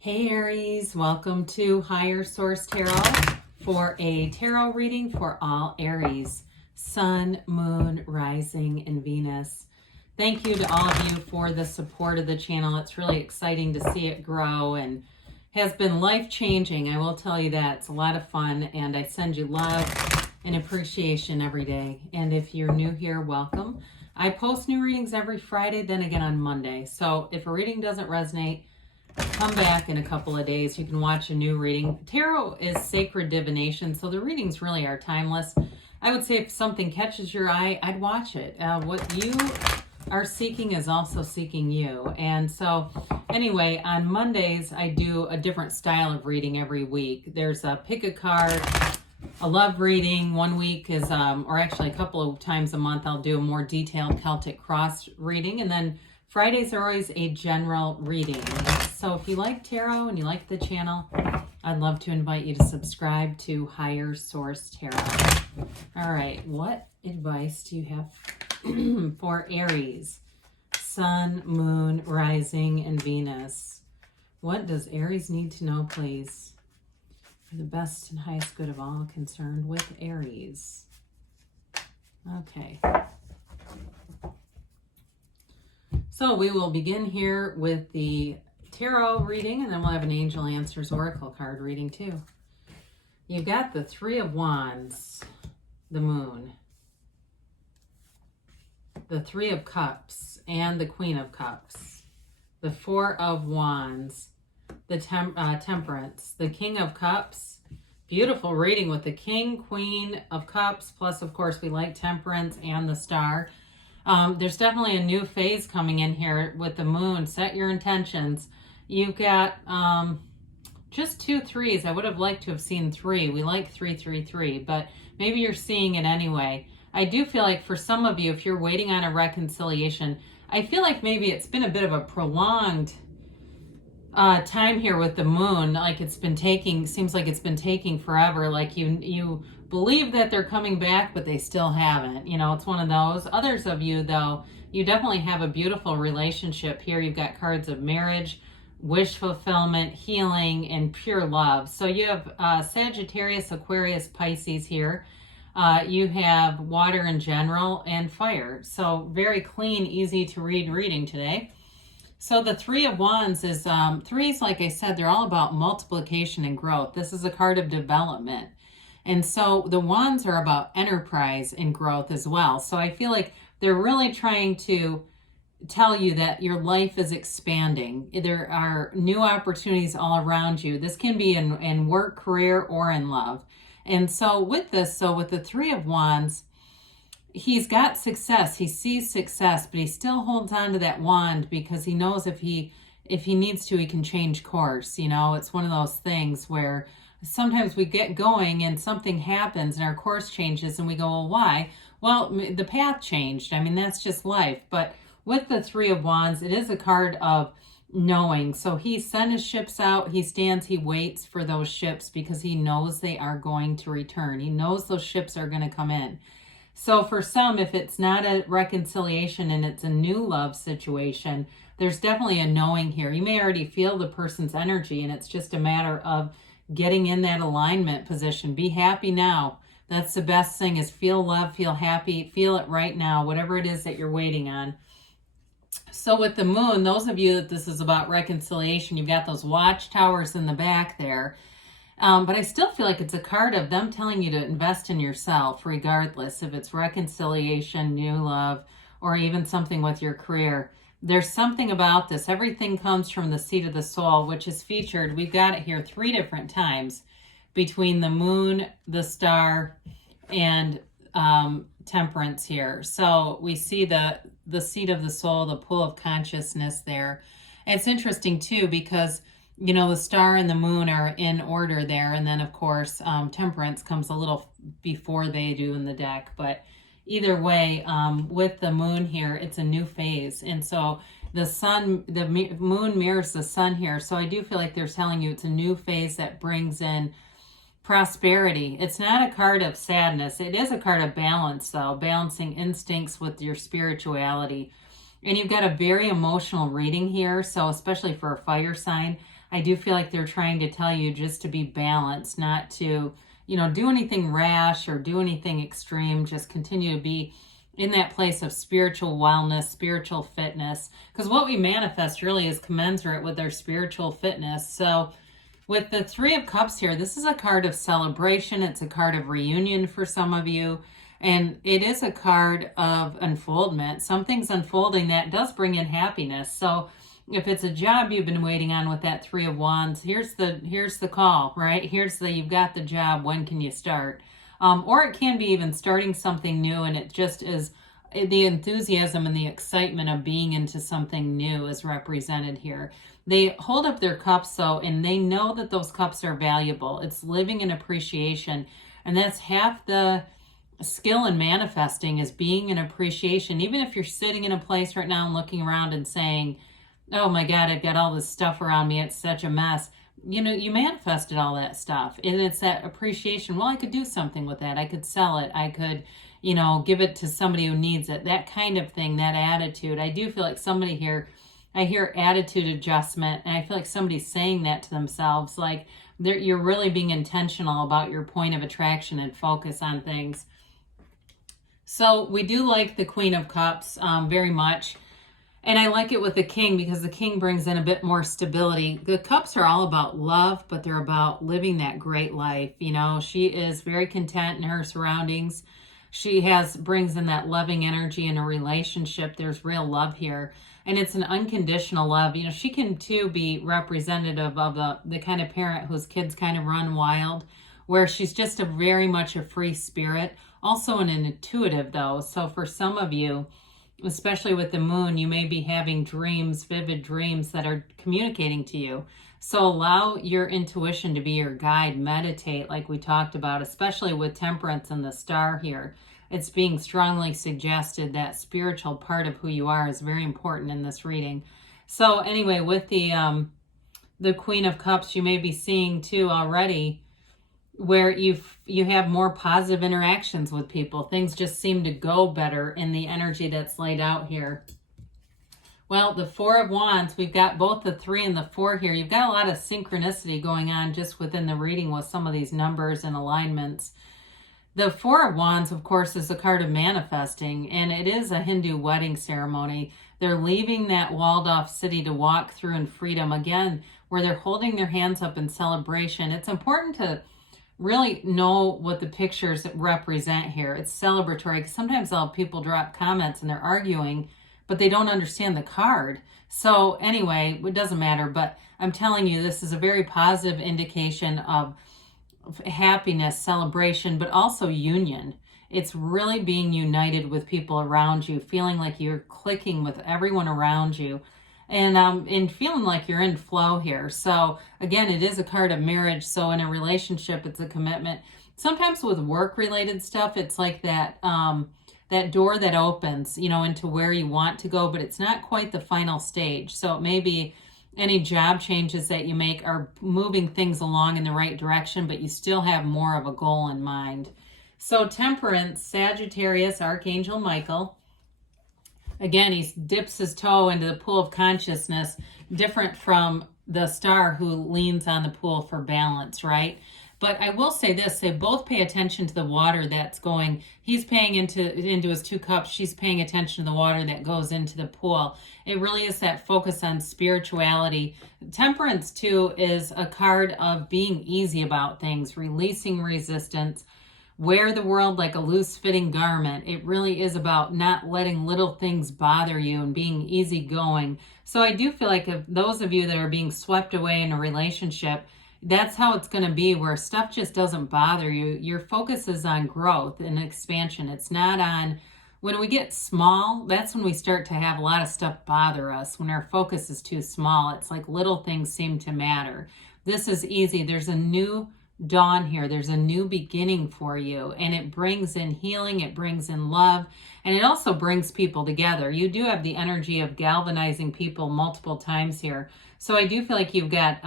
Hey Aries, welcome to Higher Source Tarot for a tarot reading for all Aries, Sun, Moon, Rising, and Venus. Thank you to all of you for the support of the channel. It's really exciting to see it grow and has been life-changing. I will tell you that. It's a lot of fun, and I send you love and appreciation every day. And if you're new here, welcome. I post new readings every Friday, then again on Monday. So if a reading doesn't resonate, come back in a couple of days. You can watch a new reading. Tarot is sacred divination, so the readings really are timeless. I would say if something catches your eye, I'd watch it. What you are seeking is also seeking you. And so anyway, on Mondays, I do a different style of reading every week. There's a pick a card, a love reading. One week is, or actually a couple of times a month, I'll do a more detailed Celtic cross reading. And then Fridays are always a general reading. So if you like tarot and you like the channel, I'd love to invite you to subscribe to Higher Source Tarot. All right, what advice do you have for Aries, Sun, Moon, Rising, and Venus? What does Aries need to know, please, for the best and highest good of all concerned with Aries? Okay. So we will begin here with the tarot reading, and then we'll have an Angel Answers Oracle card reading too. You've got the Three of Wands, the Moon, the Three of Cups, and the Queen of Cups, the Four of Wands, the Temperance, the King of Cups. Beautiful reading with the King, Queen of Cups, plus of course we like Temperance and the Star. There's definitely a new phase coming in here with the Moon. Set your intentions. You've got just 2 threes. I would have liked to have seen 3. We like 3, 3, 3, but maybe you're seeing it anyway. I do feel like for some of you, if you're waiting on a reconciliation, I feel like maybe it's been a bit of a prolonged time here with the Moon. Like it's been taking, seems like it's been taking forever. Like you believe that they're coming back, but they still haven't. You know, it's one of those. Others of you, though, you definitely have a beautiful relationship here. You've got cards of marriage, wish fulfillment, healing, and pure love. So you have Sagittarius, Aquarius, Pisces here. You have water in general and fire. So very clean, easy to read reading today. So the Three of Wands is, threes, like I said, they're all about multiplication and growth. This is a card of development. And so the wands are about enterprise and growth as well. So I feel like they're really trying to tell you that your life is expanding. There are new opportunities all around you. This can be in work, career, or in love. And so with this, with the Three of Wands, he's got success. He sees success, but he still holds on to that wand because he knows if he needs to, he can change course. You know, it's one of those things where sometimes we get going and something happens and our course changes and we go, well, why? Well, the path changed. I mean, that's just life. But with the Three of Wands, it is a card of knowing. So he sent his ships out. He stands, he waits for those ships because he knows they are going to return. He knows those ships are going to come in. So for some, if it's not a reconciliation and it's a new love situation, there's definitely a knowing here. You may already feel the person's energy and it's just a matter of getting in that alignment position. Be happy now. That's the best thing, is feel love, feel happy, feel it right now, whatever it is that you're waiting on. So with the Moon, those of you that this is about reconciliation, you've got those watchtowers in the back there. But I still feel like it's a card of them telling you to invest in yourself, regardless if it's reconciliation, new love, or even something with your career. There's something about this. Everything comes from the seat of the soul, which is featured. We've got it here 3 different times between the Moon, the Star, and Temperance here. So we see the seat of the soul, the pool of consciousness there. And it's interesting too because, you know, the Star and the Moon are in order there. And then, of course, Temperance comes a little before they do in the deck. But either way, with the Moon here, it's a new phase. And so the sun, the Moon mirrors the sun here. So I do feel like they're telling you it's a new phase that brings in prosperity. It's not a card of sadness. It is a card of balance, though, balancing instincts with your spirituality. And you've got a very emotional reading here. So especially for a fire sign, I do feel like they're trying to tell you just to be balanced, not to, do anything rash or do anything extreme. Just continue to be in that place of spiritual wellness, spiritual fitness, because what we manifest really is commensurate with our spiritual fitness. So with the Three of Cups here, this is a card of celebration. It's a card of reunion for some of you. And it is a card of unfoldment. Something's unfolding that does bring in happiness. So if it's a job you've been waiting on with that Three of Wands, here's the call, right? You've got the job. When can you start? Or it can be even starting something new, and it just is the enthusiasm and the excitement of being into something new is represented here. They hold up their cups, though, and they know that those cups are valuable. It's living in appreciation, and that's half the skill in manifesting, is being in appreciation. Even if you're sitting in a place right now and looking around and saying, oh my God, I've got all this stuff around me, it's such a mess. You manifested all that stuff, and it's that appreciation. Well, I could do something with that. I could sell it. I could, give it to somebody who needs it. That kind of thing, that attitude. I do feel like somebody here, I hear attitude adjustment, and I feel like somebody's saying that to themselves, like you're really being intentional about your point of attraction and focus on things. So we do like the Queen of Cups very much. And I like it with the King because the King brings in a bit more stability. The Cups are all about love, but they're about living that great life. She is very content in her surroundings. She brings in that loving energy in a relationship. There's real love here. And it's an unconditional love. She can too be representative of the kind of parent whose kids kind of run wild, where she's just very much a free spirit. Also an intuitive though. So for some of you, especially with the moon, you may be having dreams, vivid dreams that are communicating to you. So allow your intuition to be your guide. Meditate, like we talked about, especially with Temperance and the star here. It's being strongly suggested that spiritual part of who you are is very important in this reading. So anyway, with the Queen of Cups, you may be seeing too already where you have more positive interactions with people. Things just seem to go better in the energy that's laid out here. Well, the Four of Wands, we've got both the 3 and the 4 here. You've got a lot of synchronicity going on just within the reading with some of these numbers and alignments. The Four of Wands, of course, is a card of manifesting, and it is a Hindu wedding ceremony. They're leaving that walled-off city to walk through in freedom, again, where they're holding their hands up in celebration. It's important to really know what the pictures represent here. It's celebratory, because sometimes people drop comments and they're arguing, but they don't understand the card. So anyway, it doesn't matter, but I'm telling you, this is a very positive indication of happiness, celebration, but also union. It's really being united with people around you, feeling like you're clicking with everyone around you, and feeling like you're in flow here. So again, it is a card of marriage. So in a relationship, it's a commitment. Sometimes with work-related stuff, it's like that that door that opens, into where you want to go, but it's not quite the final stage. So it may be any job changes that you make are moving things along in the right direction, but you still have more of a goal in mind. So Temperance, Sagittarius, Archangel Michael. Again, he dips his toe into the pool of consciousness, different from the star who leans on the pool for balance, right? But I will say this, they both pay attention to the water that's going. He's paying into his 2 cups. She's paying attention to the water that goes into the pool. It really is that focus on spirituality. Temperance, too, is a card of being easy about things, releasing resistance. Wear the world like a loose-fitting garment. It really is about not letting little things bother you and being easygoing. So I do feel like if those of you that are being swept away in a relationship, that's how it's going to be, where stuff just doesn't bother you. Your focus is on growth and expansion. It's not on, when we get small, that's when we start to have a lot of stuff bother us. When our focus is too small, it's like little things seem to matter. This is easy. There's a new dawn here. There's a new beginning for you, and it brings in healing, it brings in love, and it also brings people together. You do have the energy of galvanizing people multiple times here. So I do feel like you've got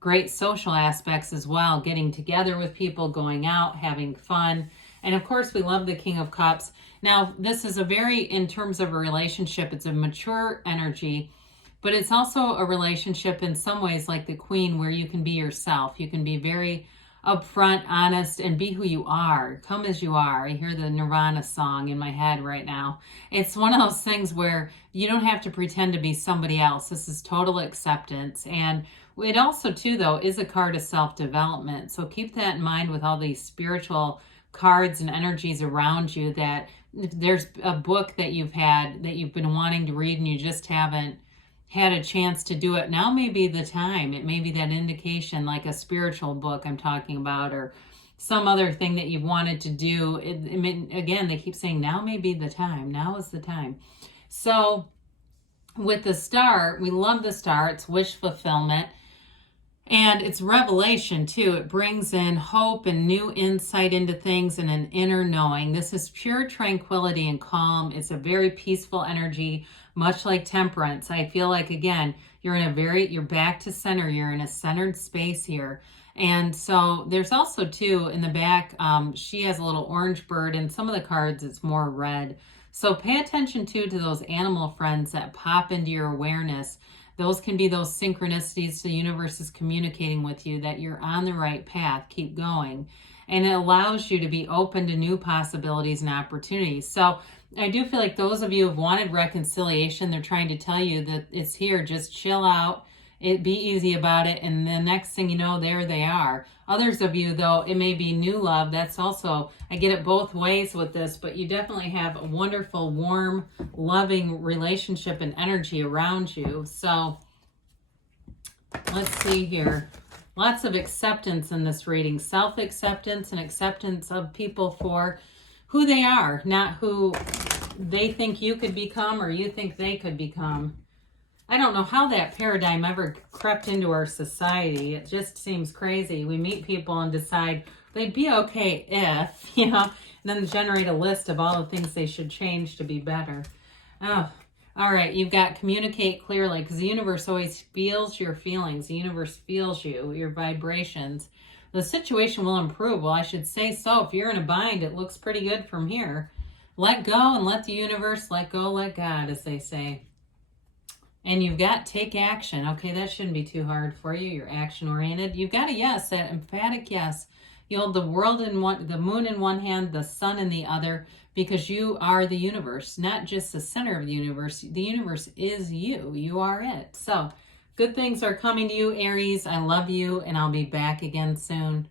great social aspects as well, getting together with people, going out, having fun. And of course, we love the King of Cups. Now, this is in terms of a relationship, it's a mature energy. But it's also a relationship in some ways like the Queen, where you can be yourself. You can be very upfront, honest, and be who you are. Come as you are. I hear the Nirvana song in my head right now. It's one of those things where you don't have to pretend to be somebody else. This is total acceptance. And it also, too, though, is a card of self-development. So keep that in mind with all these spiritual cards and energies around you, that if there's a book that you've been wanting to read and you just haven't had a chance to do it, now may be the time. It may be that indication, like a spiritual book I'm talking about, or some other thing that you've wanted to do. Again, they keep saying now may be the time. Now is the time. So with the star, we love the star. It's wish fulfillment. And it's revelation too. It brings in hope and new insight into things and an inner knowing. This is pure tranquility and calm. It's a very peaceful energy, much like Temperance. I feel like, again, you're back to center. You're in a centered space here. And so there's also too in the back, she has a little orange bird, and some of the cards it's more red. So pay attention too to those animal friends that pop into your awareness. Those can be those synchronicities. The universe is communicating with you that you're on the right path. Keep going. And it allows you to be open to new possibilities and opportunities. So I do feel like those of you who have wanted reconciliation, they're trying to tell you that it's here. Just chill out. Be easy about it. And the next thing you know, there they are. Others of you, though, it may be new love. That's also, I get it both ways with this, but you definitely have a wonderful, warm, loving relationship and energy around you. So let's see here. Lots of acceptance in this reading. Self-acceptance and acceptance of people for who they are, not who they think you could become or you think they could become. I don't know how that paradigm ever crept into our society. It just seems crazy. We meet people and decide they'd be okay if, and then generate a list of all the things they should change to be better. Oh, all right. You've got communicate clearly, because the universe always feels your feelings. The universe feels you, your vibrations. The situation will improve. Well, I should say so. If you're in a bind, it looks pretty good from here. Let go and let the universe, let go, let God, as they say. And you've got take action. Okay, that shouldn't be too hard for you. You're action oriented. You've got a yes, that emphatic yes. You hold the world in one, the moon in one hand, the sun in the other, because you are the universe, not just the center of the universe. The universe is you. You are it. So good things are coming to you, Aries. I love you, and I'll be back again soon.